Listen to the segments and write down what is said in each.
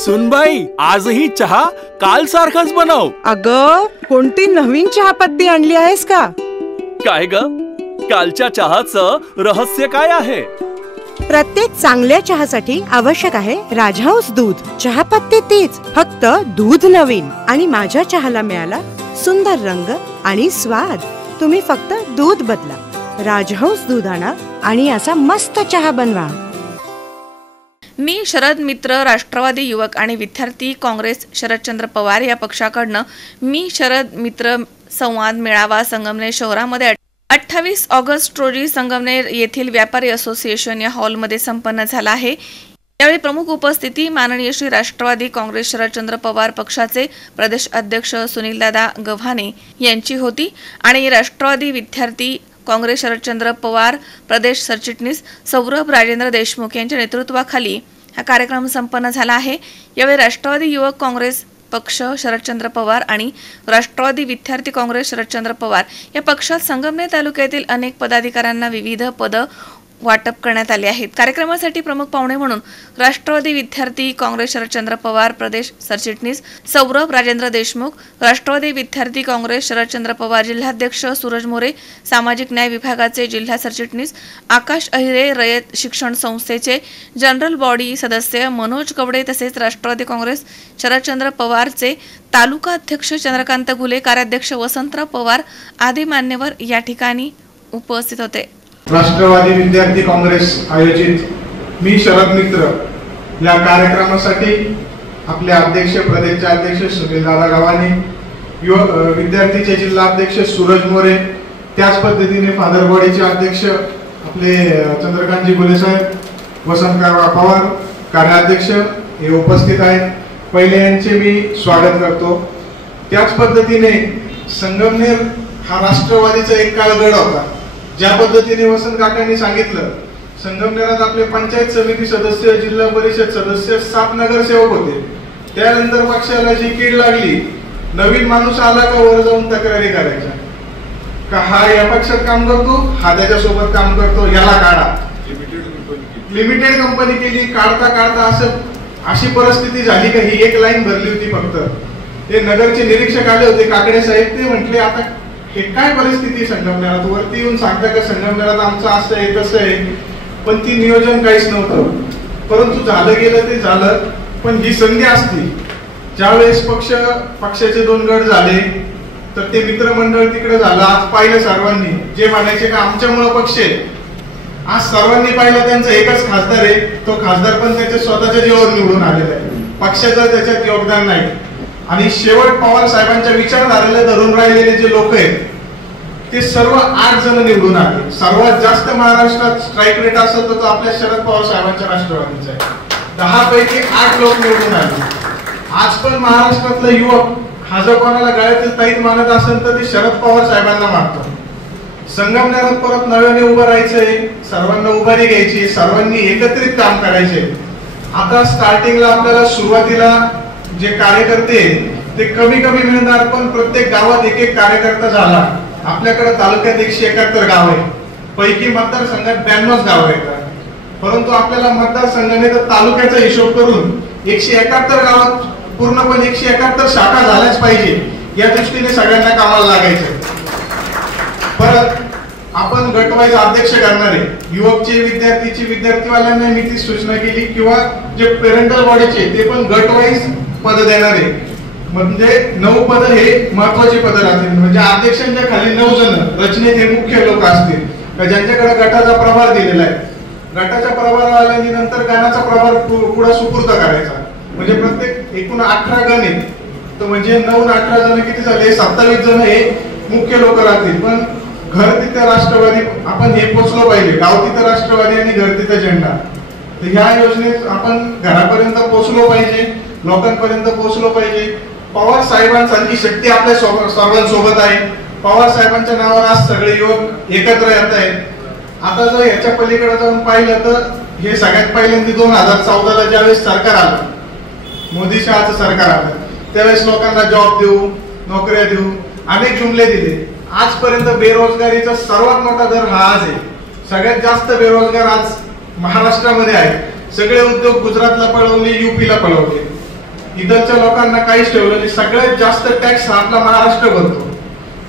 सुनबाई, आजही चहा काल सारखाच बनव. अगं, कोणती नवीन चहापत्ती आणली आहेस का? काय ग, कालच्या चहाचं रहस्य काय आहे? प्रत्येक चांगल्या चहासाठी आवश्यक आहे राजहंस दूध. चहापत्ती तीच, फक्त दूध नवीन. आणि माझ्या चहाला मिळाला सुंदर रंग आणि स्वाद. तुम्ही फक्त दूध बदला, राजहंस दूध आणा आणि असा मस्त चहा बनवा. मी शरद मित्र राष्ट्रवादी युवक आणि विद्यार्थी काँग्रेस शरदचंद्र पवार या पक्षाकडनं मी शरद मित्र संवाद मेळावा संगमनेर शहरामध्ये 28 ऑगस्ट रोजी संगमनेर येथील व्यापारी असोसिएशन या हॉलमध्ये संपन्न झाला आहे. यावेळी प्रमुख उपस्थिती माननीय श्री राष्ट्रवादी काँग्रेस शरदचंद्र पवार पक्षाचे प्रदेश अध्यक्ष सुनीलदादा गव्हाणे यांची होती आणि राष्ट्रवादी विद्यार्थी काँग्रेस शरदचंद्र पवार प्रदेश सरचिटणीस सौरभ राजेंद्र देशमुख यांच्या नेतृत्वाखाली हा कार्यक्रम संपन्न झाला आहे. यावेळी राष्ट्रवादी युवक काँग्रेस पक्ष शरदचंद्र पवार आणि राष्ट्रवादी विद्यार्थी काँग्रेस शरदचंद्र पवार या पक्षात संगमनेर तालुक्यातील अनेक पदाधिकाऱ्यांना विविध पद वाटप करण्यात आले आहेत. कार्यक्रमासाठी प्रमुख पाहुणे म्हणून राष्ट्रवादी विद्यार्थी काँग्रेस शरदचंद्र पवार प्रदेश सरचिटणीस सौरभ राजेंद्र देशमुख, राष्ट्रवादी विद्यार्थी काँग्रेस शरदचंद्र पवार जिल्हाध्यक्ष सूरज मोरे, सामाजिक न्याय विभागाचे जिल्हा सरचिटणीस आकाश अहिरे, रयत शिक्षण संस्थेचे जनरल बॉडी सदस्य मनोज कवडे तसेच राष्ट्रवादी काँग्रेस शरदचंद्र पवारचे तालुका अध्यक्ष चंद्रकांत घुले, कार्याध्यक्ष वसंतराव पवार आदी मान्यवर या ठिकाणी उपस्थित होते. राष्ट्रवादी विद्यार्थी काँग्रेस आयोजित मी शरद मित्र या कार्यक्रमासाठी आपले अध्यक्ष प्रदेशचे अध्यक्ष सुनीलदादा गव्हाणे, विद्यार्थीचे जिल्हा अध्यक्ष सूरज मोरे, त्याच पद्धतीने फादर बॉडीचे अध्यक्ष आपले चंद्रकांतजी घुले साहेब, वसंतराव पवार कार्याध्यक्ष हे उपस्थित आहेत. पहिले यांचे मी स्वागत करतो. त्याच पद्धतीने संगमनेर हा राष्ट्रवादीचा एक काळ गड होता. ज्या पद्धतीने वसंत काकांनी सांगितलं, संगमनेरात आपले पंचायत समिती सदस्य, जिल्हा परिषद सदस्य, 7 नगरसेवक होते. त्यानंतर पक्षाला जी कीड लागली, नवीन माणूस आला का वर जाऊन तक्रारी करायच्या का हा या पक्षात काम करतो, हा त्याच्यासोबत काम करतो, याला काढा. लिमिटेड कंपनी केली, काढता काढता अशी परिस्थिती झाली का ही एक लाईन भरली होती फक्त. ते नगरचे निरीक्षक आले होते काकडे साहेब, ते म्हटले आता हे काय परिस्थिती संगमनेरात, वरती येऊन सांगता का संगमनेरात आमचं असं आहे तसं आहे, पण ती नियोजन काहीच नव्हतं. परंतु झालं गेलं ते झालं. पण ही संधी असती ज्यावेळेस पक्षाचे 2 गट झाले तर ते मित्रमंडळ तिकडे झालं. आज पाहिलं सर्वांनी, जे म्हणायचे का आमच्यामुळे पक्ष आहे, आज सर्वांनी पाहिलं त्यांचा एकच खासदार आहे. तो खासदार पण त्याच्या स्वतःच्या जीवावर निवडून आलेला आहे, पक्षाचं त्याच्यात योगदान नाही. आणि शेवट पवार साहेबांच्या विचारधारेला धरून राहिलेले जे लोक आहेत ते सर्व 8 जण निवडून आले. सर्वात जास्त महाराष्ट्रात स्ट्राईक रेट असेल तर तो आपल्या शरद पवार साहेबांच्या राष्ट्रवादीचा आहे. 10 पैकी 8 लोक निवडून आले. आज पण महाराष्ट्रातला युवक हा जो कोणाला गळ्यातील ताईत मानत असेल तर ते शरद पवार साहेबांना मानतो. संगमनेरात परत नव्याने उभं राहायचंय, सर्वांना उभारी घ्यायची, सर्वांनी एकत्रित काम करायचे. आता स्टार्टिंगला आपल्याला सुरुवातीला जे कार्यकर्ते ते कमी मिळणार, पण प्रत्येक गावात एक कार्यकर्ता झाला. आपल्याकडे तालुक्यात 171 गाव आहे, पैकी मतदारसंघात 92 गाव आहेत. परंतु आपल्याला मतदारसंघाने तर तालुक्याचा हिशोब करून 171 गावात पूर्णपणे 171 शाखा झाल्याच पाहिजे या दृष्टीने सगळ्यांना कामाला लागायचं. परत आपण गटवाईज अध्यक्ष करणारे युवकचे विद्यार्थीवाल्यांना मी ती सूचना केली, किंवा जे पेरेंटल बॉडीचे ते पण गटवाईज पद देणारे, म्हणजे 9 पद हे महत्वाची पद राहतील. म्हणजे अध्यक्षांच्या खाली 9 जण रचनेत हे मुख्य लोक असतील ज्यांच्याकडे गटाचा प्रभार दिलेला आहे. गटाच्या प्रभार आल्यानंतर गणाचा प्रभार पुढे सुपूर्द करायचा. म्हणजे प्रत्येक एकूण 18 गण आहेत, तर म्हणजे 9 आणि 18 जण किती झाले, 27 जण हे मुख्य लोक राहतील. पण घर तिथे राष्ट्रवादी, आपण हे पोचलो पाहिजे, गाव तिथं राष्ट्रवादी आणि घर तिथं झेंडा. तर ह्या योजनेत आपण घरापर्यंत पोचलो पाहिजे, लोकांपर्यंत पोहोचलो पाहिजे. पवार साहेबांसारखी शक्ती आपल्या सर्वांसोबत आहे. पवार साहेबांच्या नावावर आज सगळे युवक एकत्र येत आहेत. आता जर याच्या पलीकडे जाऊन पाहिलं तर हे सगळ्यात पहिल्यांदा 2014ला ज्यावेळेस सरकार आलं, मोदी शहाचं सरकार आलं, त्यावेळेस लोकांना जॉब देऊ, नोकऱ्या देऊ, अनेक जुमले दिले. आजपर्यंत बेरोजगारीचा सर्वात मोठा दर हा आज आहे. सगळ्यात जास्त बेरोजगार आज महाराष्ट्रामध्ये आहे. सगळे उद्योग गुजरातला पळवले, यूपीला पळवले. इथलच्या लोकांना काहीच ठेवलं नाही. सगळ्यात जास्त टॅक्स हा आपला महाराष्ट्र भरतो.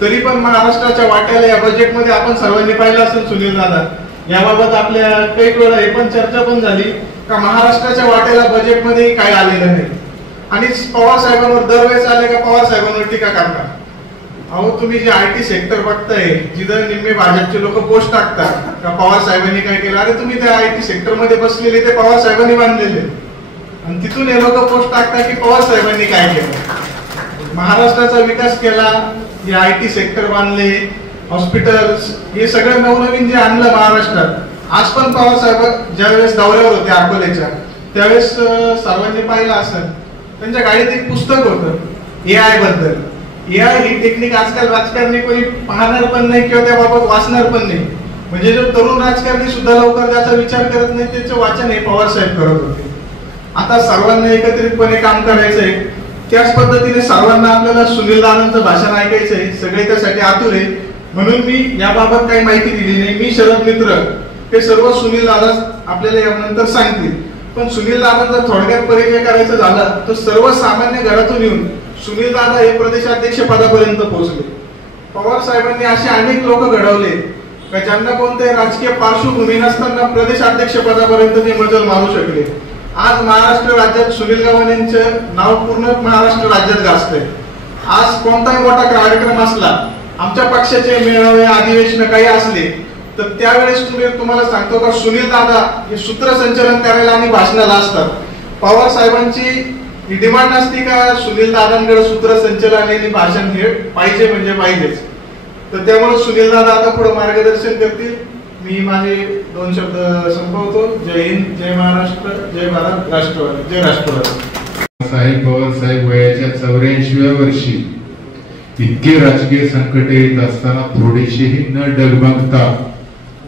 तरी पण महाराष्ट्राच्या वाट्याला या बजेटमध्ये आपण सर्वांनी पाहिलं असेल सुनील दादा, याबाबत आपल्या काही वेळा हे पण चर्चा पण झाली का महाराष्ट्राच्या वाट्याला बजेटमध्ये काही आलेलं नाही. आणि पवार साहेबांवर दरवेळेस आले का पवार साहेबांवर टीका करतात. अहो तुम्ही जे IT सेक्टर बघताय, जिथं निम्मे भाजपचे लोक पोस्ट टाकतात का पवार साहेबांनी काय केलं, अरे तुम्ही त्या IT सेक्टर मध्ये बसलेले ते पवार साहेबांनी बांधलेले, आणि तिथून हे लोक पोस्ट टाकतात की पवार साहेबांनी काय केलं. महाराष्ट्राचा विकास केला, हे IT सेक्टर बांधले, हॉस्पिटल्स, हे सगळं नवनवीन जे आणलं महाराष्ट्रात. आज पण पवार साहेब ज्यावेळेस दौऱ्यावर होते अकोल्याच्या, त्यावेळेस सर्वांनी पाहिलं असेल त्यांच्या गाडीत एक पुस्तक होतं AI बद्दल. AI ही टेक्निक आजकाल राजकारणी कोणी पाहणार पण नाही किंवा त्याबाबत वाचणार पण नाही. म्हणजे जो तरुण राजकारणी सुद्धा लवकर त्याचा विचार करत नाही, त्याचं वाचन हे पवार साहेब करत होते. आता सर्वांना एकत्रितपणे काम करायचंय, त्याच पद्धतीने सर्वांना आपल्याला सुनील दादांचं भाषण ऐकायचंय, सगळे त्यासाठी आतुर आहे. म्हणून मी याबाबत काही माहिती दिली नाही. मी शरद मित्र हे सर्व सुनील दादा आपल्याला यानंतर सांगतील. पण सुनील दादांचा थोडक्यात परिचय करायचा झाला तर सर्वसामान्य घरातून येऊन सुनील दादा हे प्रदेशाध्यक्ष पदापर्यंत पोहोचले. पवार साहेबांनी असे अनेक लोक घडवले का ज्यांना कोणत्याही राजकीय पार्श्वभूमी नसताना प्रदेशाध्यक्ष पदापर्यंत ते मजल मारू शकले. आज महाराष्ट्र राज्यात सुनील गावणेंचं नाव पूर्ण महाराष्ट्र राज्यात गाजतंय. आज कोणताही मोठा कार्यक्रम असला, आमच्या पक्षाचे मेळावे अधिवेशन काही असले तर त्यावेळेस तुम्हाला सांगतो का सुनील दादा हे सूत्रसंचलन करायला आणि भाषणाला असतात. पवार साहेबांची डिमांड असते का सुनील दादांकडे सूत्रसंचलन आणि भाषण हे पाहिजे म्हणजे पाहिजेच. तर त्यामुळे सुनील दादा आता पुढे मार्गदर्शन करतील. मी माझे 2 शब्द संपवतो. जय हिंद, जय महाराष्ट्र, जय भारत, राष्ट्रवादी, जय राष्ट्रवादी. साहेब पवार साहेब वयाच्या 84व्या वर्षी इतके राजकीय संकट येत असताना थोडीशीही न डगमगता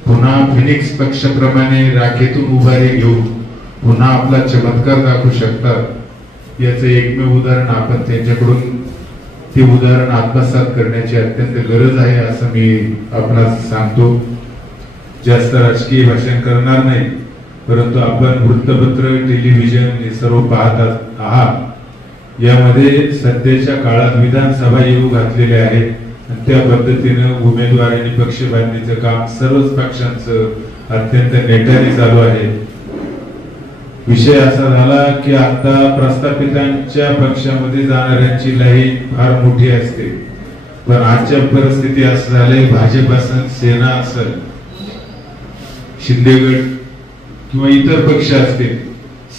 पुन्हा फिनिक्स पक्षाप्रमाणे राखेतून उभारी घेऊन पुन्हा आपला चमत्कार दाखवू शकतात. याचं एकमेव उदाहरण आपण त्यांच्याकडून ते उदाहरण आत्मसात करण्याची अत्यंत गरज आहे असं मी आपणास सांगतो. जास्त राजकीय भाषण करणार नाही, परंतु आपण वृत्तपत्र, टेलिव्हिजन हे सर्व पाहत आहात. यामध्ये सध्याच्या काळात विधानसभा येऊ घातलेले आहे आणि त्या पद्धतीनं उमेदवार आणि पक्ष बांधणीचं काम सर्वच पक्षांचं अत्यंत नेटाने चालू आहे. विषय असा झाला की आता प्रस्थापितांच्या पक्षामध्ये जाणाऱ्यांची लाईन फार मोठी असते, पण आजच्या परिस्थिती असं झालंय भाजप असेल, सेना असेल, शिंदेगड किंवा इतर पक्ष असतील,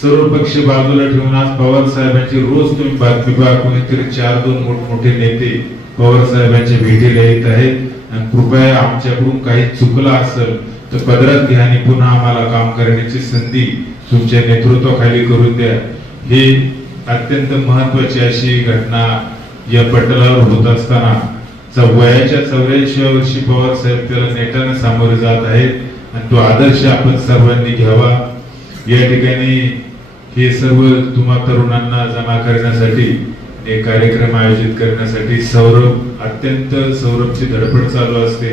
सर्व पक्ष बाजूला ठेवून आज पवार साहेबांची रोज तुम्ही बातमी पहा, कोणीतरी 4-2 मोठमोठे नेते पवार साहेबांच्या भेटीला येत आहेत. आणि कृपया आमच्याकडून काही चुकलं असेल तर पदरात घ्या आणि पुन्हा आम्हाला काम करण्याची संधी तुमच्या नेतृत्वाखाली करून द्या. ही अत्यंत महत्वाची अशी घटना या पटलावर होत असताना वयाच्या 84व्या वर्षी पवार साहेब त्याला नेटाने सामोरे जात आहेत आणि तो आदर्श आपण सर्वांनी घ्यावा. या ठिकाणी हे सर्व तुम्हा तरुणांना जमा करण्यासाठी एक कार्यक्रम आयोजित करण्यासाठी सौरभची धडपड चालू असते.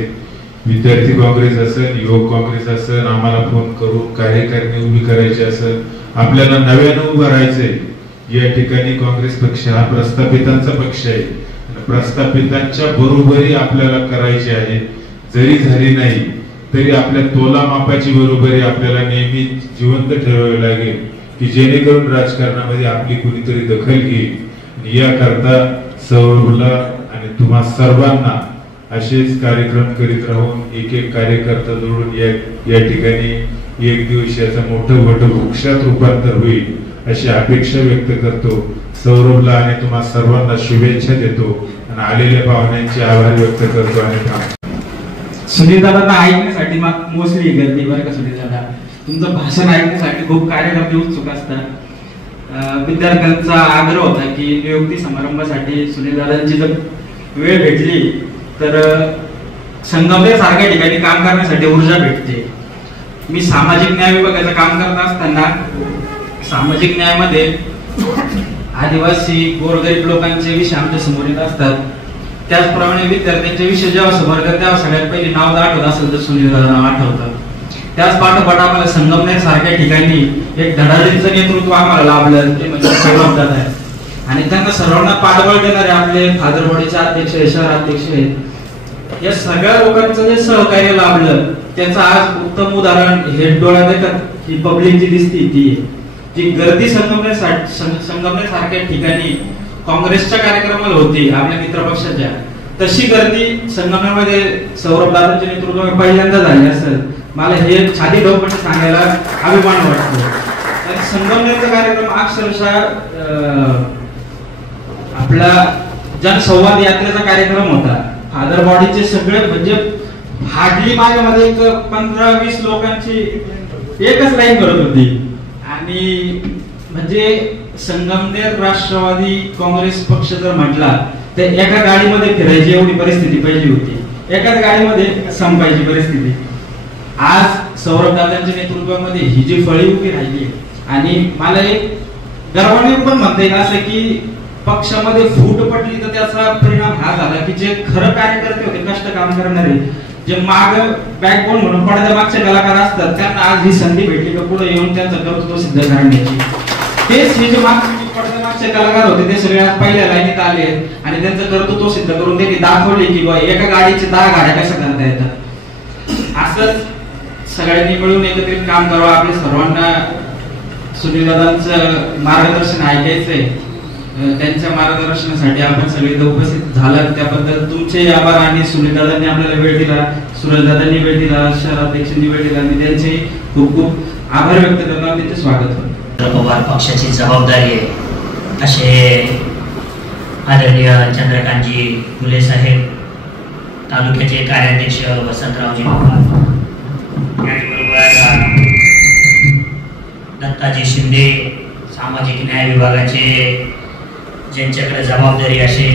विद्यार्थी काँग्रेस असेल, युवक काँग्रेस असेल, आम्हाला फोन करून कार्यकारिणी उभी करायची असेल, आपल्याला नव्यानं उभं राहायचंय. या ठिकाणी काँग्रेस पक्ष हा प्रस्थापितांचा पक्ष आहे. प्रस्थापितांच्या बरोबरी आपल्याला करायची आहे. जरी झाली नाही तरी आपल्या तोला मापाची बरोबरी आपल्याला नेहमी जिवंत ठेवावी लागेल की जेणेकरून राजकारणामध्ये आपली कुणीतरी दखल घेईल. याकरता सौरभला आणि तुम्हा सर्वांना असेच कार्यक्रम करीत राहून एक एक कार्यकर्ता जोडून या ठिकाणी एक दिवसाचं मोठं वटवृक्षात रूपांतर होईल अशी अपेक्षा व्यक्त करतो. सौरभला आणि तुम्हा सर्वांना शुभेच्छा देतो आणि आलेल्या पाहुण्यांचे आभार व्यक्त करतो आणि थांबतो. सुनील दादांना ऐकण्यासाठी मोस्टली गर्दी बरं का. सुनील दादा तुमचं भाषण ऐकण्यासाठी खूप कार्यकर्ते उत्सुक असतात. विद्यार्थ्यांचा आग्रह होता की नियुक्ती समारंभासाठी सुनील दादांची जर वेळ भेटली तर संगमनेर सारख्या ठिकाणी काम करण्यासाठी ऊर्जा भेटते. मी सामाजिक न्याय विभागाचं काम करत असताना सामाजिक न्यायामध्ये आदिवासी गोरगरीब लोकांचे विषय आमच्या समोर येत असतात. त्याचप्रमाणे विद्यार्थ्यांचे विषय जेव्हा समोर येतात तेव्हा सगळ्यात पहिले नाव आठवत असेल तर सुनील दादा नाव आठवतं. त्याच पाठोपाठ आम्हाला संगमनेर सारख्या ठिकाणी एक धडाडीचं नेतृत्व आम्हाला लाभलं ते म्हणजे सौरभ दादा आहे. आणि त्यांना सर्वांना पाठबळ देणारे आपले फादरबॉडीचे अध्यक्ष, शहर अध्यक्ष आहेत, या सगळ्या लोकांचं जे सहकार्य लाभलं त्याचं आज उत्तम उदाहरण हे डोळ्यात येतात ही पब्लिक जी दिसती ती जी गर्दी संगमनेरसारख्या ठिकाणी काँग्रेसच्या कार्यक्रमाला होती आपल्या मित्रपक्षाच्या, तशी गर्दी संगमनेरमध्ये सौरभ दादांच्या नेतृत्वामध्ये पहिल्यांदा झाली असेल. मला हे छाती ठोकपणे सांगायला अभिमान वाटतो. आणि संगमनेरचा कार्यक्रम अक्षरशः आपला जनसंवाद यात्रेचा कार्यक्रम होता. फादर बॉडीचे सगळे म्हणजे हार्डली माझ्यामध्ये एक 15-20 लोकांची एकच लाईन करत होती. आणि म्हणजे संगमनेर राष्ट्रवादी काँग्रेस पक्ष जर म्हटला तर एका गाडीमध्ये फिरायची एवढी परिस्थिती पहिली होती, एकाच गाडीमध्ये संपायची परिस्थिती. आज सौरभ दादांच्या नेतृत्वामध्ये ही जी फळी उभी राहिली आणि मला एक गर्वाने पण म्हणता येईल असं की पक्षामध्ये फूट पडली तर त्याचा परिणाम हा झाला की जे खरं कार्यकर्ते होते, कष्ट काम करणारे, जे माग बॅकबोन म्हणून पडद्या मागचे कलाकार असतात, त्यांना आज ही संधी भेटली का पुढे येऊन त्यांचं कर्तृत्व सिद्ध करण्याची. तेच हे जे पडद्या मागचे कलाकार होते ते सगळे आज पहिल्या लाईनीत आले आणि त्यांचं कर्तृत्व सिद्ध करून त्यांनी दाखवले की बा एका गाडीचे 10 गाड्या कशा करता येतात. असंच सगळ्यांनी मिळून एकत्रित काम करावं. आपल्या सर्वांना सुनील दादांचं मार्गदर्शन ऐकायचंय. त्यांच्या मार्गदर्शनासाठी आपण सगळे उपस्थित झालात त्याबद्दल तुमचे आभार. आणि सुनील दादांनी आपल्याला वेळ दिला, सुरेश दादांनी वेळ दिला, शहराध्यक्षांनी वेळ दिला, मी त्यांचे खूप खूप आभार व्यक्त करणार. त्यांचे स्वागत करतो. पवार पक्षाची जबाबदारी आहे असे आदरणीय चंद्रकांतजी फुले साहेब, तालुक्याचे कार्याध्यक्ष वसंतरावजी पवार, त्याचबरोबर दत्ताजी शिंदे, सामाजिक न्याय विभागाचे ज्यांच्याकडे जबाबदारी असे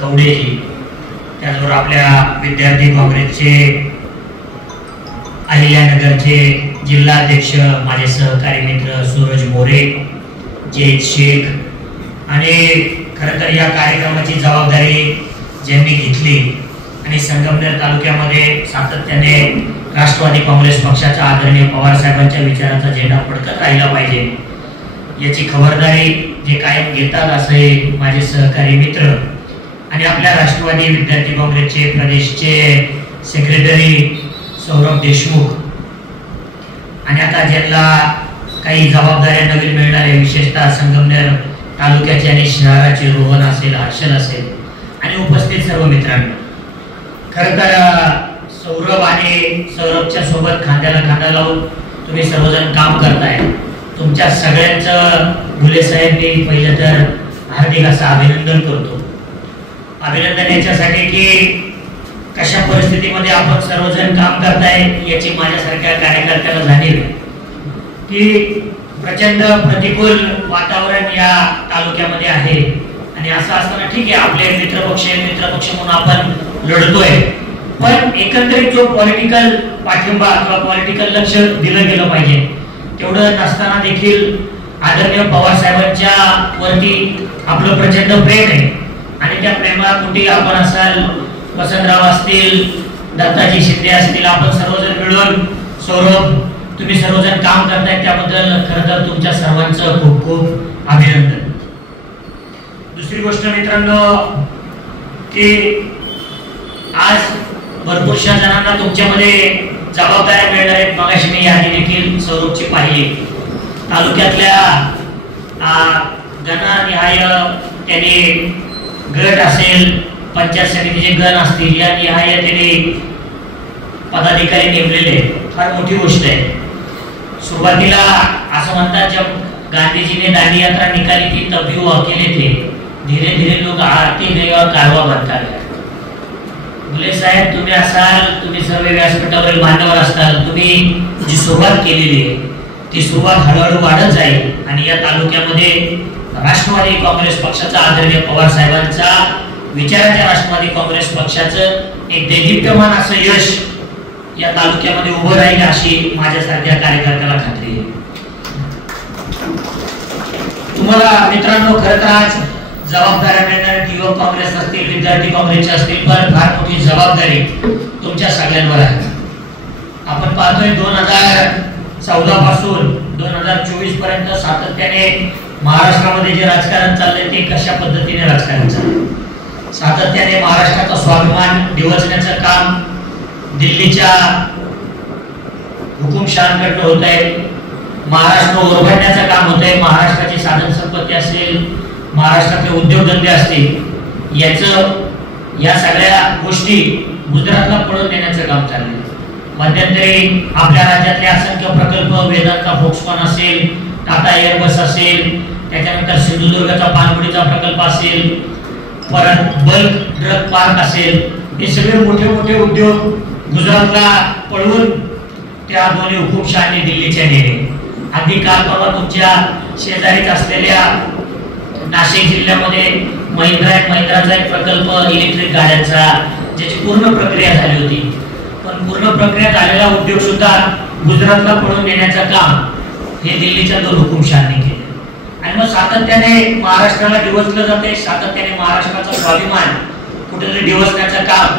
कवडेजी, त्याचबरोबर आपल्या विद्यार्थी काँग्रेसचे अहिल्यानगरचे जिल्हाध्यक्ष माझे सहकारी मित्र सूरज मोरे, जयद शेख, आणि खरं तर या कार्यक्रमाची जबाबदारी ज्यांनी घेतली आणि संगमनेर तालुक्यामध्ये सातत्याने राष्ट्रवादी काँग्रेस पक्षाच्या आदरणीय पवार साहेबांच्या विचाराचा झेंडा फडकत राहिला पाहिजे याची खबरदारी जे कायम घेतात असे माझे सहकारी मित्र आणि आपल्या राष्ट्रवादी विद्यार्थी काँग्रेसचे प्रदेशचे सेक्रेटरी सौरभ देशमुख, आणि आता ज्यांना काही जबाबदाऱ्या नवीन मिळणारे विशेषतः संगमनेर तालुक्याचे आणि शहराचे रोहन असेल, हर्षल असेल आणि उपस्थित सर्व मित्रांनो, खरं तर सौरभ आणि सौरभच्या सोबत खांद्याला खांदा लावून तुम्ही सर्वजण काम करताय. तुमच्या सगळ्यांचं फुले साहेब मी पहिलं तर हार्दिक असं अभिनंदन करतो. अभिनंदन याच्यासाठी की कशा परिस्थितीमध्ये आपण सर्वजण काम करताय याची माझ्यासारख्या कार्यकर्त्याला जाणीव की प्रचंड प्रतिकूल वातावरण या तालुक्यामध्ये आहे. आणि असं असताना ठीक आहे आपले मित्रपक्ष म्हणून आपण लढतोय, पण एकंदरीत जो पॉलिटिकल पाठिंबा किंवा पॉलिटिकल लक्ष दिलं गेलं पाहिजे तेवढं नसताना देखील आदरणीय पवार साहेबांच्या वरती आपलं प्रचंड प्रेम आहे आणि त्या प्रेमापोटी आपण असाल, वसंतराव असतील, दत्ताजी शिंदे असतील, आपण सर्वजण मिळून सौरभ तुम्ही सर्वजण काम करताय त्याबद्दल खरं तर तुमच्या सर्वांचं खूप खूप अभिनंदन. दुसरी गोष्ट मित्रांनो की आज भरपूरशा जणांना तुमच्यामध्ये जबाबदाऱ्या मिळणार आहेत. मगाशी मी यादी देखील सौरभची पाहिली. तालुक्यातल्या गणनिहाय त्यांनी गट असेल, पंचायत समितीचे गण असतील, या निहाय त्यांनी पदाधिकारी नेमलेले, फार मोठी गोष्ट आहे. सुरुवातीला असं म्हणतात जब गांधीजीने दांडी यात्रा निकाली थी तब भी वो अकेले थे, धीरे धीरे लोग आते गए और कारवा बनता गया. फुले साहेब तुम्ही असाल, तुम्ही सर्व व्यासपीठावरील मान्यवर असताल, तुम्ही जी सुरुवात केलेली आहे ती सुरुवात हळूहळू वाढत जाईल आणि या तालुक्यामध्ये राष्ट्रवादी काँग्रेस पक्षाचा आदरणीय पवार साहेबांचा विचाराच्या राष्ट्रवादी काँग्रेस पक्षाचं एक दैदिप्यमान असं यश या तालुक्यामध्ये उभं राहील अशी माझ्यासारख्या कार्यकर्त्याला खात्री आहे. तुम्हाला मित्रांनो खरं तर आज जबाबदाऱ्या मिळणार युवक काँग्रेस असतील, विद्यार्थी काँग्रेसचे असतील, पण फार मोठी जबाबदारी तुमच्या सगळ्यांवर आहे. आपण पाहतोय 2014 पासून 2024 पर्यंत सातत्याने महाराष्ट्रामध्ये जे राजकारण चाललंय ते कशा पद्धतीने राजकारण चाललंय, सातत्याने महाराष्ट्राचा स्वाभिमान डिवचण्याचं काम दिल्लीच्या हुकुमशहांकडनं होत आहे, महाराष्ट्र ओरबाडण्याचं काम होत आहे, महाराष्ट्राची साधन संपत्ती असेल, महाराष्ट्रातले उद्योगधंदे असतील, या सगळ्या गोष्टी गुजरातला पळून देण्याचं काम चाललंय. मध्यंतरी आपल्या राज्यातले असंख्य प्रकल्प, वेदांता फोक्सकॉन असेल, टाटा एअरबस असेल, त्याच्यानंतर सिंधुदुर्गचा पाणबुडीचा प्रकल्प असेल, परत बल्क ड्रग पार्क असेल, हे सगळे मोठे मोठे उद्योग गुजरातला पळवून त्या दोन्ही हुकुमशहांनी दिल्लीच्या नेले. अगदी काल परवा तुमच्या शेजारीच असलेल्या नाशिक जिल्ह्यामध्ये महिंद्राचा एक प्रकल्प इलेक्ट्रिक गाड्यांचा, ज्याची पूर्ण प्रक्रिया झाली होती, पण पूर्ण प्रक्रिया झालेला उद्योग सुद्धा गुजरातला पळून नेण्याचं काम हे दिल्लीच्या दोन हुकुमशहांनी केलं. आणि मग सातत्याने महाराष्ट्राला डिवचलं जाते, सातत्याने महाराष्ट्राचा स्वाभिमान कुठेतरी डिवचण्याचं काम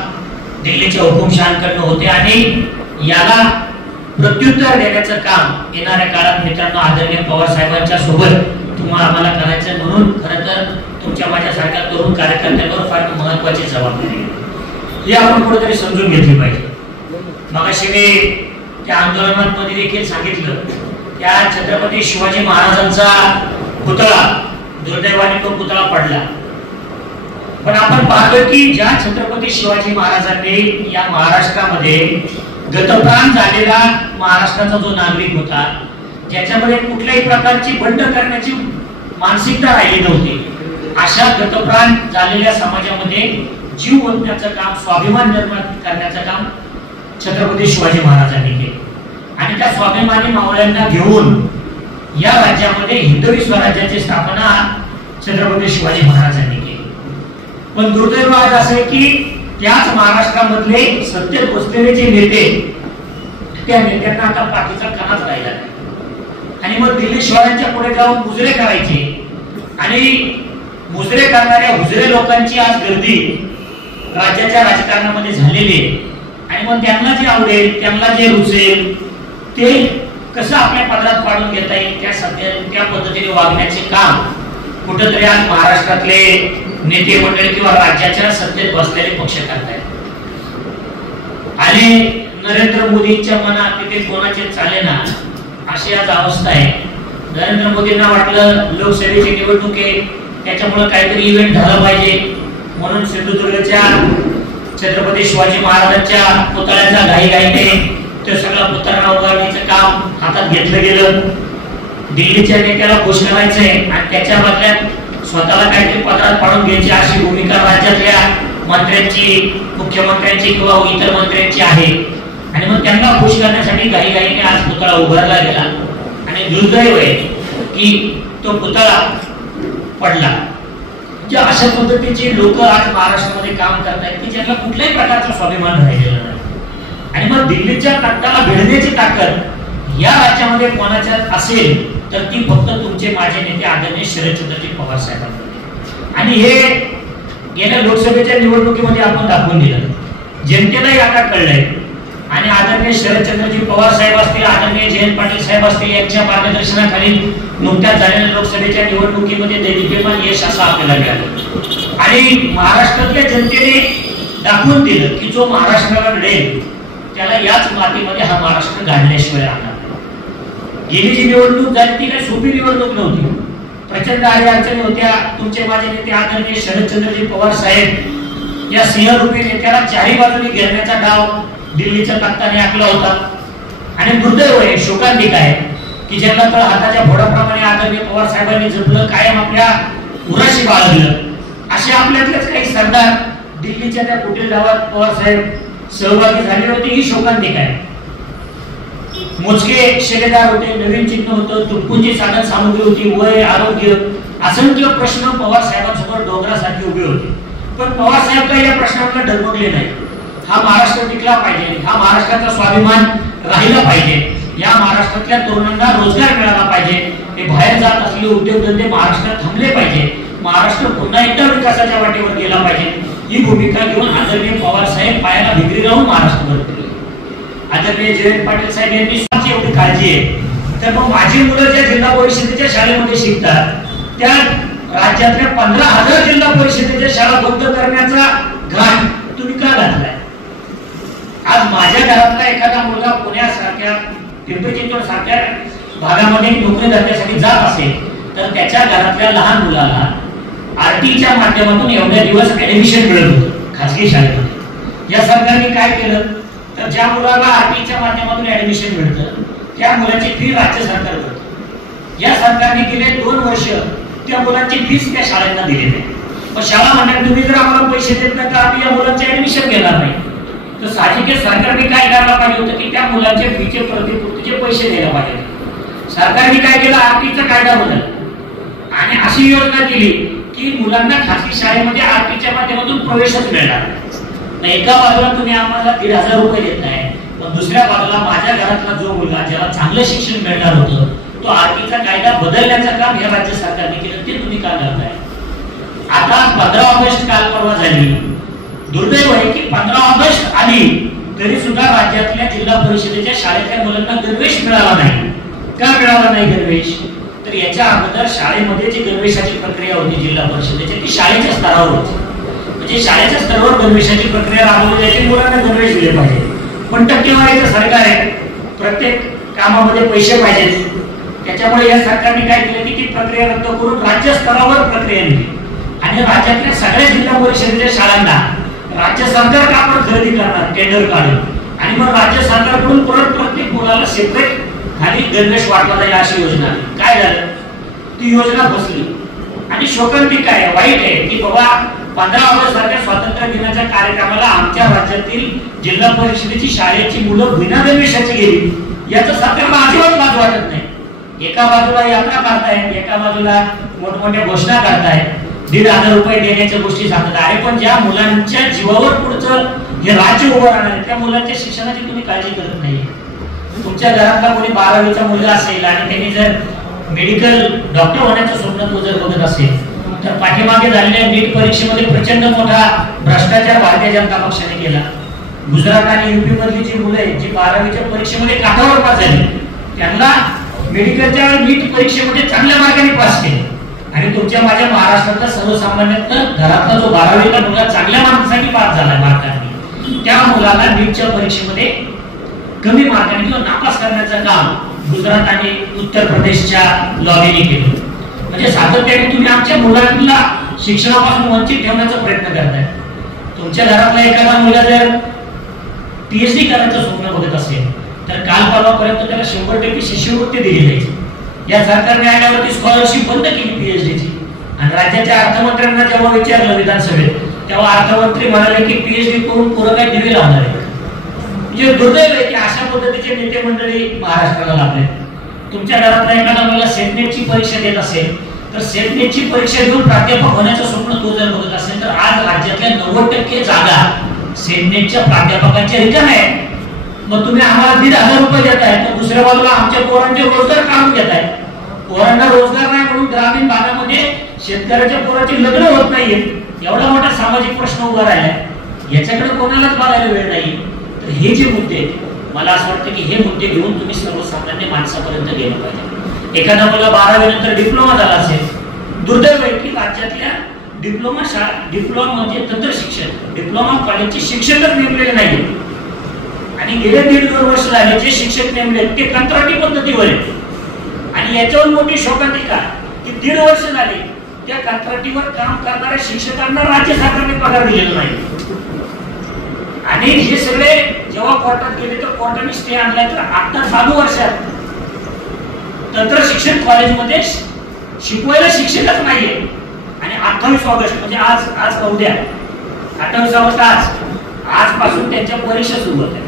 दिल्लीच्या हुकुमशहांकडनं होते. आणि याला प्रत्युत्तर देण्याचं काम येणाऱ्या काळात मित्रांनो आदरणीय पवार साहेबांच्या सोबत आम्हाला करायचं. म्हणून खरं तर तुमच्या माझ्यासारख्या तरुण कार्यकर्त्यांवर फार महत्वाची जबाबदारी आहे, हे आपण कुठेतरी समजून घेतली पाहिजे. मगाशी मी त्या आंदोलनामध्ये देखील सांगितलं, त्या छत्रपती शिवाजी महाराजांचा पुतळा, दुर्दैवाने तो पुतळा पडला, पण आपण पाहतोय की ज्या छत्रपती शिवाजी महाराजांनी या महाराष्ट्रामध्ये गतप्राण झालेला महाराष्ट्राचा जो नागरिक होता, ज्याच्यामध्ये कुठल्याही प्रकारची बंड करण्याची मानसिकता राहिली नव्हती, अशा गतप्राण झालेल्या समाजामध्ये जीव ओतण्याचं काम, स्वाभिमान निर्माण करण्याचं काम छत्रपती शिवाजी महाराजांनी केले. आणि त्या स्वाभिमानी मावळ्यांना घेऊन या राज्यामध्ये हिंदवी स्वराज्याची स्थापना छत्रपती शिवाजी महाराजांनी केली. पण दुर्दैव आज असं आहे की त्याच महाराष्ट्रामधले सत्तेत बसलेले जे नेते, त्या नेत्यांना आता पाठीचा कणाच राहिला नाही. आणि मग दिल्ली शहरांच्या पुढे जाऊन मुजरे करायचे, आणि मुजरे करणाऱ्या हुजरे लोकांची आज गर्दी राज्याच्या राजकारणामध्ये झालेली आहे. आणि मग त्यांना जे आवडेल, त्यांना जे रुचेल ते कसं आपल्या पदरात पाडून घेता येईल त्या पद्धतीने वागण्याचे काम कुठेतरी आज महाराष्ट्रातले नेते मंडळी किंवा राज्याच्या सत्तेत बसलेले पक्ष करतायत. आणि नरेंद्र मोदींच्या मनात तिथे कोणाचे चालेना अशी आज अवस्था आहे. नरेंद्र मोदींना वाटलं लोकसभेची निवडणूक आहे, त्याच्यामुळे काहीतरी इव्हेंट झाला पाहिजे, म्हणून सिंधुदुर्गच्या छत्रपती शिवाजी महाराजांच्या पुतळ्याचा घाईघाईने ते सगळं पुतळा उभारणीचं काम हातात घेतलं गेलं. दिल्लीच्या नेत्याला खुश करायचंय आणि त्याच्या बदल्यात स्वतःला काहीतरी पदरात पाडून घ्यायची अशी भूमिका राज्यातल्या मंत्र्यांची, मुख्यमंत्र्यांची किंवा इतर मंत्र्यांची आहे. आणि मग त्यांना खुश करण्यासाठी घाईघाईने आज पुतळा उभारला गेला. आणि दुर्दैव आहे की तो पुतळा पडला. म्हणजे अशा पद्धतीची लोक आज महाराष्ट्रामध्ये काम करतायत की ज्यांना कुठल्याही प्रकारचा स्वाभिमान राहिलेला नाही. आणि मग दिल्लीच्या ताकदाला भिडण्याची ताकद या राज्यामध्ये कोणाच्यात असेल तर ती फक्त तुमचे माझे नेते आदरणीय शरदचंद्रजी पवार साहेबांकडे. आणि हे गेल्या लोकसभेच्या निवडणुकीमध्ये आपण दाखवून दिलं, जनतेलाही आता कळलंय. आणि आदरणीय शरदचंद्रजी पवार साहेब असतील, आदरणीय जयंत पाटील साहेब असतील, यांच्या मार्गदर्शनाखाली नुकत्याच झालेल्या लोकसभेच्या निवडणुकीमध्ये दैदिप्यमान यश असं आपल्याला मिळालं. आणि महाराष्ट्रातल्या जनतेने दाखवून दिलं की जो महाराष्ट्राला लढेल त्याला याच मातीमध्ये हा महाराष्ट्र गाडल्याशिवाय राहणार. गेली जी निवडणूक झाली ती काही सोपी निवडणूक नव्हती, प्रचंड अडचणी होत्या. तुमचे माझे नेते आदरणीय शरदचंद्रजी पवार साहेब या सिंहरूपी नेत्याला चारही बाजूने घेरण्याचा डाव दिल्लीच्या ताकदीने आखला होता. आणि दुर्दैव आहे, शोकांतिक आहे की ज्यांना तर हाताच्या फोडाप्रमाणे आदरणीय पवार साहेबांनी जपलं, कायम आपल्या उराशी बाळगलं, असे आपल्यातलेच काही सरदार दिल्लीच्या त्या कुटील डावात पवार साहेब सहभागी झाले होते. ही शोकांतिक आहे. मोजके शिलेदार होते, नवीन चिन्ह होतं, तुटपुंजी साधन सामुग्री होती, वय, आरोग्य, असंख्य प्रश्न पवार साहेबांसमोर डोंगरासारखे उभे होते. पण पवार साहेब काही या प्रश्नांना डगमगले नाही. हा महाराष्ट्र टिकला पाहिजे, हा महाराष्ट्राचा स्वाभिमान राहिला पाहिजे, या महाराष्ट्रातल्या तरुणांना रोजगार मिळाला पाहिजे, ते बाहेर जात असलेले उद्योगधंदे महाराष्ट्रात थांबले पाहिजे, महाराष्ट्र पुन्हा एकदा विकासाच्या वाटेवर गेला पाहिजे, ही भूमिका घेऊन आदरणीय पवार साहेब पायाला भिगरी राहून महाराष्ट्रभर फिरले. आदरणीय जयंत पाटील साहेब यांनी स्वतःची एवढी काळजी आहे तर मग माझी मुलं ज्या जिल्हा परिषदेच्या शाळेमध्ये शिकतात त्या राज्यातल्या 15,000 जिल्हा परिषदेच्या शाळा बंद करण्याचा घाट तुम्ही का घातलाय? आज माझ्या घरातला एखादा मुलगा पुण्यासारख्या पिंपरी चिंचवड सारख्या भागामध्ये नोकरी धंद्यासाठी जात असेल तर त्याच्या घरातल्या लहान मुलाला आरटीच्या माध्यमातून एवढ्या दिवस ऍडमिशन मिळत होतं खासगी शाळेमध्ये. या सरकारने काय केलं तर ज्या मुलाला आरटीच्या माध्यमातून ऍडमिशन मिळतं त्या मुलाची फी राज्य सरकार भरतं. या सरकारने गेले 2 वर्ष त्या मुलांची फीस त्या शाळांना दिली नाही. पण शाळा म्हणतात तुम्ही जर आम्हाला पैसे देत नाही तर आम्ही या मुलांचे ऍडमिशन घेणार नाही. तर साहजिकच सरकारने काय करायला पाहिजे होतं की त्या मुलांच्या फीचे प्रतिपूर्तीचे पैसे द्यायला पाहिजे. सरकारने काय केलं, आरटीचा कायदा बदलला आणि अशी योजना केली की मुलांना खासगी शाळेमध्ये आरटीच्या माध्यमातून प्रवेशच मिळणार नाही. एका बाजूला तुम्ही आम्हाला 1,500 रुपये देताय, पण दुसऱ्या बाजूला माझ्या घरातला जो मुलगा ज्याला चांगलं शिक्षण मिळणार होतं तो आरटीचा कायदा बदलण्याचं काम या राज्य सरकारने केलं. ते तुम्ही का करताय? आता 15 ऑगस्ट काल परवा झाली. दुर्दैव आहे की 15 ऑगस्ट आली तरी सुद्धा राज्यातल्या जिल्हा परिषदेच्या शाळेतल्या मुलांना गणवेश मिळाला नाही. का मिळाला नाही गणवेश? तर याच्या अगोदर शाळेमध्ये जी गणवेशाची प्रक्रिया होती जिल्हा परिषदेची ती शाळेच्या स्तरावर होती. म्हणजे शाळेच्या स्तरावर गणवेशाची प्रक्रिया राबवली जायची, मुलांना गणवेश दिले पाहिजे. पण टक्केवारीचं सरकार आहे, प्रत्येक कामामध्ये पैसे पाहिजेत. त्याच्यामुळे या सरकारने काय केलं की ती प्रक्रिया रद्द करून राज्य स्तरावर प्रक्रिया नेली आणि राज्यातल्या सगळ्या जिल्हा परिषदेच्या शाळांना राज्य सरकार कापड खरेदी करणार टेंडर काढून आणि मग राज्य सरकारकडून परत प्रत्येक मुलाला सेपरेट खाली गणवेश वाटला जाईल अशी योजना. काय झालं, ती योजना फसली आणि शोकांतिक आहे, वाईट आहे की बाबा 15 ऑगस्ट सारख्या स्वातंत्र्य दिनाच्या कार्यक्रमाला आमच्या राज्यातील जिल्हा परिषदेची शाळेची मुलं बिना गणवेशाची गेली. याचं सरकारला अजिबात लाज वाटत नाही. एका बाजूला यात्रा करतायत, एका बाजूला मोठमोठ्या घोषणा करतायत, 1,500 रुपये देण्याच्या गोष्टी सांगतात. अरे पण ज्या मुलांच्या जीवावर पुढचं हे राज्य उभं राहणार आहे त्या मुलांच्या शिक्षणाची तुम्ही काळजी करत नाही. तुमच्या घरातला कोणी 12वीचा मुलगा असेल आणि त्यांनी जर मेडिकल डॉक्टर होण्याचं स्वप्न तो जर बघत असेल तर पाठीमागे झालेल्या नीट परीक्षेमध्ये प्रचंड मोठा भ्रष्टाचार भारतीय जनता पक्षाने केला. गुजरात आणि युपी मधली जी मुलं आहेत जी 12वीच्या परीक्षेमध्ये काठावर पास झाली त्यांना मेडिकलच्या नीट परीक्षेमध्ये चांगल्या मार्गाने पास केले आणि तुमच्या माझ्या महाराष्ट्रातला सर्वसामान्य घरातला जो 12वीला मुलगा चांगल्या मार्कांसाठी पास झाला मार्कांनी त्या मुलाला नीटच्या परीक्षेमध्ये कमी मार्कांनी किंवा नापास करण्याचं काम गुजरात आणि उत्तर प्रदेशच्या लॉबीने केलं. म्हणजे सातत्याने तुम्ही आमच्या मुलांना शिक्षणापासून वंचित ठेवण्याचा प्रयत्न करताय. तुमच्या घरातला एखादा मुलगा जर पीएचडी करायचं स्वप्न बघत असेल तर काल परवापर्यंत त्याला 100% शिष्यवृत्ती दिली जायची. या सरकारने आल्यावरती स्कॉलरशिप बंद केली पीएचडीची आणि राज्याच्या अर्थमंत्र्यांना जेव्हा विचारलं विधानसभेत तेव्हा अर्थमंत्री म्हणाले की पीएचडी करून पुढे काय दिवे लावणार आहे. म्हणजे दुर्दैव आहे की अशा पद्धतीचे नेते मंडळी महाराष्ट्राला लाभले. तुमच्या घरातला एखादा मुलगा सेटनेटची परीक्षा देत असेल तर सेटनेटची परीक्षा देऊन प्राध्यापक होण्याचं स्वप्न तो जर बघत असेल तर आज राज्यातल्या 90% जागा सेटनेटच्या प्राध्यापकांच्या रिकाम्या आहेत. मग तुम्ही आम्हाला 1,500 रुपये देताय तर दुसऱ्या बाजूला आमच्या पोरांचे रोजगार काढून घेताय. पोरांना रोजगार नाही म्हणून ग्रामीण भागामध्ये शेतकऱ्याच्या पोराचे लग्न होत नाहीये. एवढा मोठा सामाजिक प्रश्न उभा राहिलाय, याच्याकडे कोणालाच बघायला वेळ नाही. तर हे जे मुद्दे मला असं वाटतं की हे मुद्दे घेऊन तुम्ही सर्वसामान्य माणसापर्यंत गेलं पाहिजे. एखादा मुलगा 12वी नंतर डिप्लोमा झाला असेल, दुर्दैव आहे की राज्यातल्या डिप्लोमा म्हणजे तंत्र शिक्षण डिप्लोमा कॉलेजचे शिक्षकच नेमलेले नाही आणि गेले 1.5-2 वर्ष झाले जे शिक्षक नेमले ते कंत्राटी पद्धतीवर आहेत. आणि याच्यावर मोठी शोकांतिका की 1.5 वर्ष झाले त्या कंत्राटीवर काम करणाऱ्या शिक्षकांना राज्य सरकारने पगार दिलेला नाही. आणि हे सगळे जेव्हा कोर्टात गेले तर कोर्टाने स्टे आणलाय. तर आता चालू वर्षात तंत्र शिक्षण कॉलेजमध्ये शिकवायला शिक्षकच नाहीये आणि 28 ऑगस्ट म्हणजे आज उद्या 28 ऑगस्ट आजपासून त्यांच्या परीक्षा सुरू होत आहे.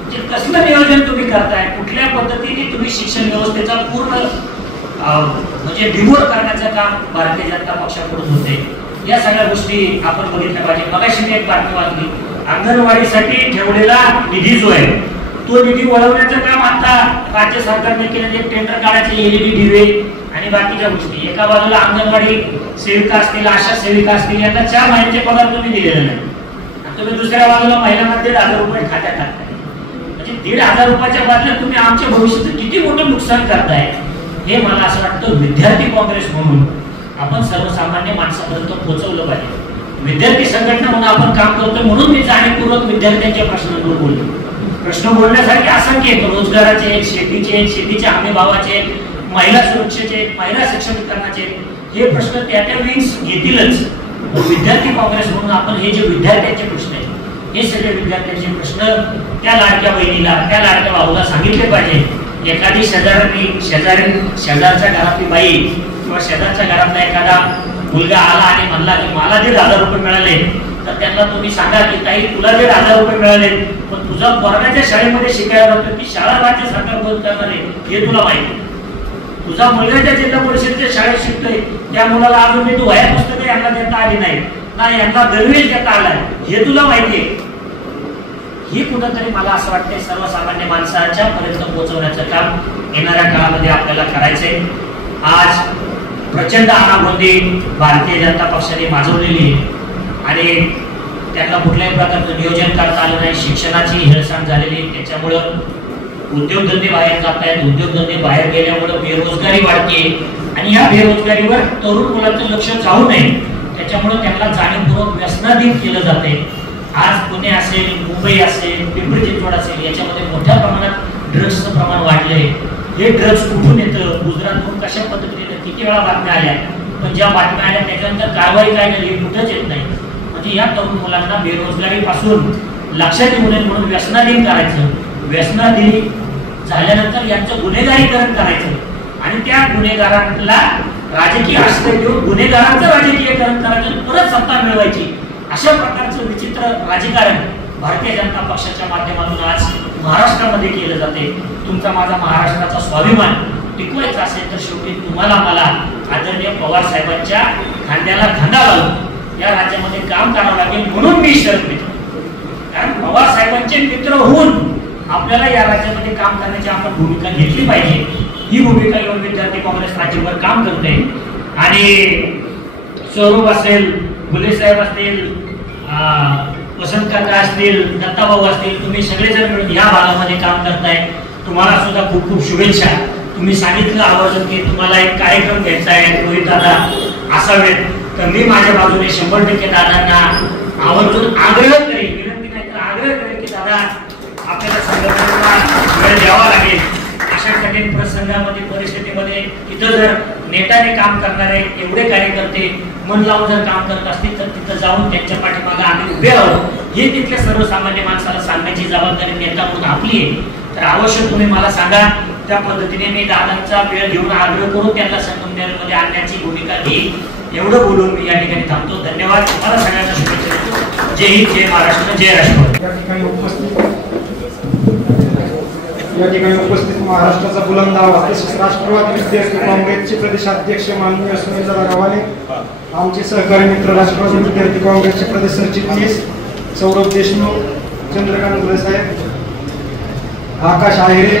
म्हणजे कसलं नियोजन तुम्ही करताय, कुठल्या पद्धतीने तुम्ही शिक्षण व्यवस्थेचा पूर्ण म्हणजे डिमोर करण्याचं काम भारतीय जनता पक्षाकडून होते. या सगळ्या गोष्टी आपण बघितल्या पाहिजे. मगाशी एक बातमी वाचली, अंगणवाडीसाठी ठेवलेला निधी जो आहे तो निधी वळवण्याचं काम आता राज्य सरकारने केलं. जे टेंडर काढायचे एलईडी दिवे आणि बाकीच्या गोष्टी. एका बाजूला अंगणवाडी सेविका असतील, आशा सेविका असतील, यांना 4 महिन्याचे पगार तुम्ही दिलेले नाही. तुम्ही दुसऱ्या बाजूला महिलांना 1,500 रुपये खात्यात टाकताय. म्हणजे 1,500 रुपयाच्या बदल्यात तुम्ही आमच्या भविष्याचं किती मोठं नुकसान करताय. हे मला असं वाटतं विद्यार्थी काँग्रेस म्हणून आपण सर्वसामान्य माणसापर्यंत पोहोचवलं पाहिजे. विद्यार्थी संघटना म्हणून आपण काम करतोय म्हणून मी जाणीवपूर्वक विद्यार्थ्यांच्या प्रश्नांवर बोलतो. प्रश्न बोलण्यासारखे असंख्य आहेत. रोजगाराचे, शेतीचे, शेतीच्या हमी भावाचे, महिला सुरक्षेचे, महिला सक्षमीकरणाचे, हे प्रश्न त्या विंग्स घेतीलच. विद्यार्थी काँग्रेस म्हणून आपण हे जे विद्यार्थ्यांचे प्रश्न आहेत, हे सगळे विद्यार्थ्यांचे प्रश्न त्या लाडक्या बहिणीला, त्या लाडक्या भाऊला सांगितले पाहिजे. एखादी शेजारच्या घरातली बाई किंवा शेजारच्या घरातला एखादा मुलगा आला आणि म्हणला की मला 1,500 रुपये मिळाले, तर त्यांना तुम्ही सांगा की ताई तुला 1,500 रुपये मिळाले, पण तुझा पोराच्या शाळेमध्ये शिकायला जातो ती शाळा राज्य सरकार बंद करणार आहे हे तुला माहिती. तुझा मुलगा जिल्हा परिषदेच्या शाळेत शिकतोय त्या मुलाला अजून तू वह्या पुस्तकं यांना देता आली नाही ना, यांना दरवेळेस देता आलाय हे तुला माहितीये. ही कुठंतरी मला असं वाटतंय सर्वसामान्य माणसाच्या पर्यंत पोहोचवण्याचं काम येणाऱ्या काळामध्ये आपल्याला करायचंय. आज प्रचंड आनागोंदी भारतीय जनता पक्षाने माजवलेली आहे आणि त्यांना कुठल्याही प्रकारचं नियोजन करता आलं नाही. शिक्षणाची हेळसांड झालेली, त्याच्यामुळं उद्योगधंदे बाहेर जात आहेत. उद्योगधंदे बाहेर गेल्यामुळे बेरोजगारी वाढते आणि या बेरोजगारीवर तरुण मुलांचं लक्ष जाऊ नये त्याच्यामुळे त्यांना जाणीवपूर्वक व्यसनाधीन केलं जाते. आज पुणे असेल, मुंबई असेल, पिंपरी चिंचवड असेल, याच्यामध्ये मोठ्या प्रमाणात ड्रग्सचं प्रमाण वाढलंय. हे ड्रग्स कुठून येतं, गुजरातहून कशा पद्धतीने, किती वेळा बातम्या आल्या, पण ज्या बातम्या आल्या त्याच्यानंतर कारवाई काय झाली हे कुठंच येत नाही. म्हणजे या तरुण मुलांना बेरोजगारीपासून लक्षात येऊ नये म्हणून व्यसनाधीन करायचं. व्यसनाधीन झाल्यानंतर यांचं गुन्हेगारीकरण करायचं आणि त्या गुन्हेगारांना राजकीय आश्रय देऊन गुन्हेगारांचं राजकीयकरण करायचं, परत सत्ता मिळवायची. अशा प्रकारचं विचित्र राजकारण भारतीय जनता पक्षाच्या माध्यमातून आज महाराष्ट्रामध्ये केलं जाते. तुमचा माझा महाराष्ट्राचा स्वाभिमान टिकवायचा असेल तर शेवटी तुम्हाला मला आदरणीय पवार साहेबांच्या खांद्याला खांदा लावून या राज्यामध्ये काम करावं लागेल. म्हणून मी शरद मित्र, कारण पवार साहेबांचे मित्र होऊन आपल्याला या राज्यामध्ये काम करण्याची आपण भूमिका घेतली पाहिजे. ही भूमिका घेऊन विद्यार्थी काँग्रेस राज्यभर काम करते आणि स्वरूप असेल, बुले साहेब असतील, वसंत काका असतील, दत्ताभाऊ असतील, तुम्ही सगळेजण मिळून या भागामध्ये काम करताय. तुम्हाला सुद्धा खूप खूप शुभेच्छा. तुम्ही सांगितलं आवर्जून की तुम्हाला एक कार्यक्रम घ्यायचा आहे, रोहित दादा असावेत, तर मी माझ्या बाजूने 100% दादांना आवर्जून आग्रह करेन, विनंती नाही तर आग्रह करेन की दादा आपल्याला संघटनेला वेळ द्यावा लागेल. अशा कठीण प्रसंगामध्ये, परिस्थितीमध्ये तिथं जर नेटाने काम करणारे एवढे कार्यकर्ते मन लावून जर काम करत असतील तर तिथं जाऊन त्यांच्या पाठीमागे आम्ही उभे आहोत हे तिथल्या सर्वसामान्य माणसाला सांगण्याची जबाबदारी नेता म्हणून आपली आहे. तर अवश्य तुम्ही मला सांगा, त्या पद्धतीने मी दादांचा वेळ घेऊन आग्रह करून त्यांना संगमनेरमध्ये आणण्याची भूमिका घेईन. एवढं बोलून मी या ठिकाणी थांबतो. धन्यवाद. मला सगळ्यांना शुभेच्छा देतो. जय हिंद, जय महाराष्ट्र, जय राष्ट्रपती. या ठिकाणी उपस्थित महाराष्ट्राचा बुलंद आवाज तसेच राष्ट्रवादी विद्यार्थी काँग्रेसचे प्रदेशाध्यक्ष माननीय सुनीलदादा गव्हाणे, आमचे सहकारी मित्र राष्ट्रवादी विद्यार्थी काँग्रेसचे प्रदेश सरचिटणीस सौरभ देशमुख, चंद्रकांत गुळे साहेब, आकाश आहेरे,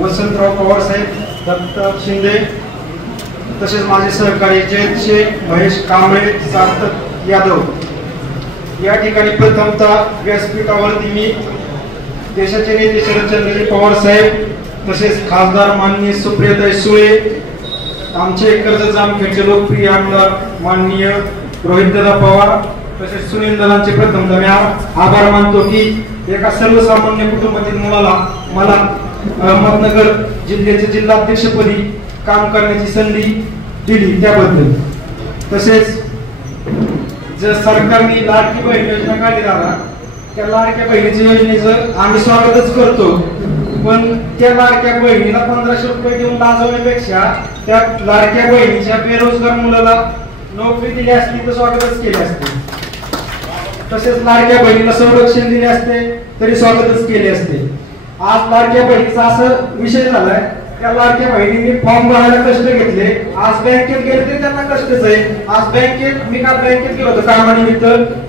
वसंतराव पवार साहेब, दत्त शिंदे, तसेच माझे सहकारी जयंत शेख, महेश कांबळे, सार्थक यादव. या ठिकाणी प्रथमतः व्यासपीठावरती मी देशाचे नेते शरदचंद्रजी पवार साहेब, तसेच खासदार माननीय सुप्रियाताई सुळे, आमचे कर्जत जामखेडचे लोकप्रिय आमदार माननीय रोहितदादा पवार, तसेच सुनील दादांचे प्रथमतः मी आभार मानतो की एका सर्वसामान्य कुटुंबातील मुलाला मला अहमदनगर जिल्ह्याचे जिल्हाध्यक्षपदी काम करण्याची संधी दिली त्याबद्दल. तसेच जर सरकारने लाडकी बहीण योजना काढली दादा, त्या लाडक्या बहिणीच्या योजनेचं आम्ही स्वागतच करतो, पण त्या लाडक्या बहिणीला 1500 रुपये देऊन लाजवण्यापेक्षा त्या लाडक्या बहिणीच्या बेरोजगार मुलाला नोकरी दिली असती तर स्वागतच केले असते. तसेच लाडक्या बहिणीला संरक्षण दिले असते तरी स्वागतच केले असते. आज लाडक्या बहिणीचा असं विषय झालाय, त्या लाडक्या बहिणीने फॉर्म भरायला कष्ट घेतले, आज बँकेत गेले तरी त्यांना कष्टच आहे. आज बँकेत मी काल बँकेत गेलो होतो कामानिमित्त,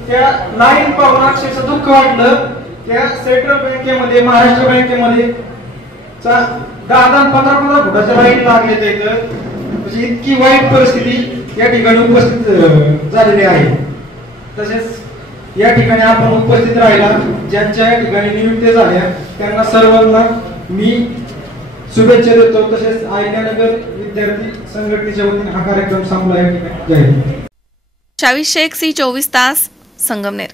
त्या लाईन पाहून अक्षरशः दुःख वाटलं. त्या सेंट्रल बँकेमध्ये, महाराष्ट्र बँकेमध्ये 10-15 फुटाच्या लाईन लागले तिथं. म्हणजे इतकी वाईट परिस्थिती या ठिकाणी उपस्थित झालेली आहे. तसेच या ठिकाणी आपण उपस्थित राहिला, ज्यांच्या या ठिकाणी नियुक्त्या झाल्या त्यांना सर्वांना मी शुभेच्छा देतो. तसेच आयल्यानगर विद्यार्थी संघटनेच्या वतीने हा कार्यक्रम संपला आहे. जय हिंद. शावीर शेख, सी 24 तास, संगमनेर.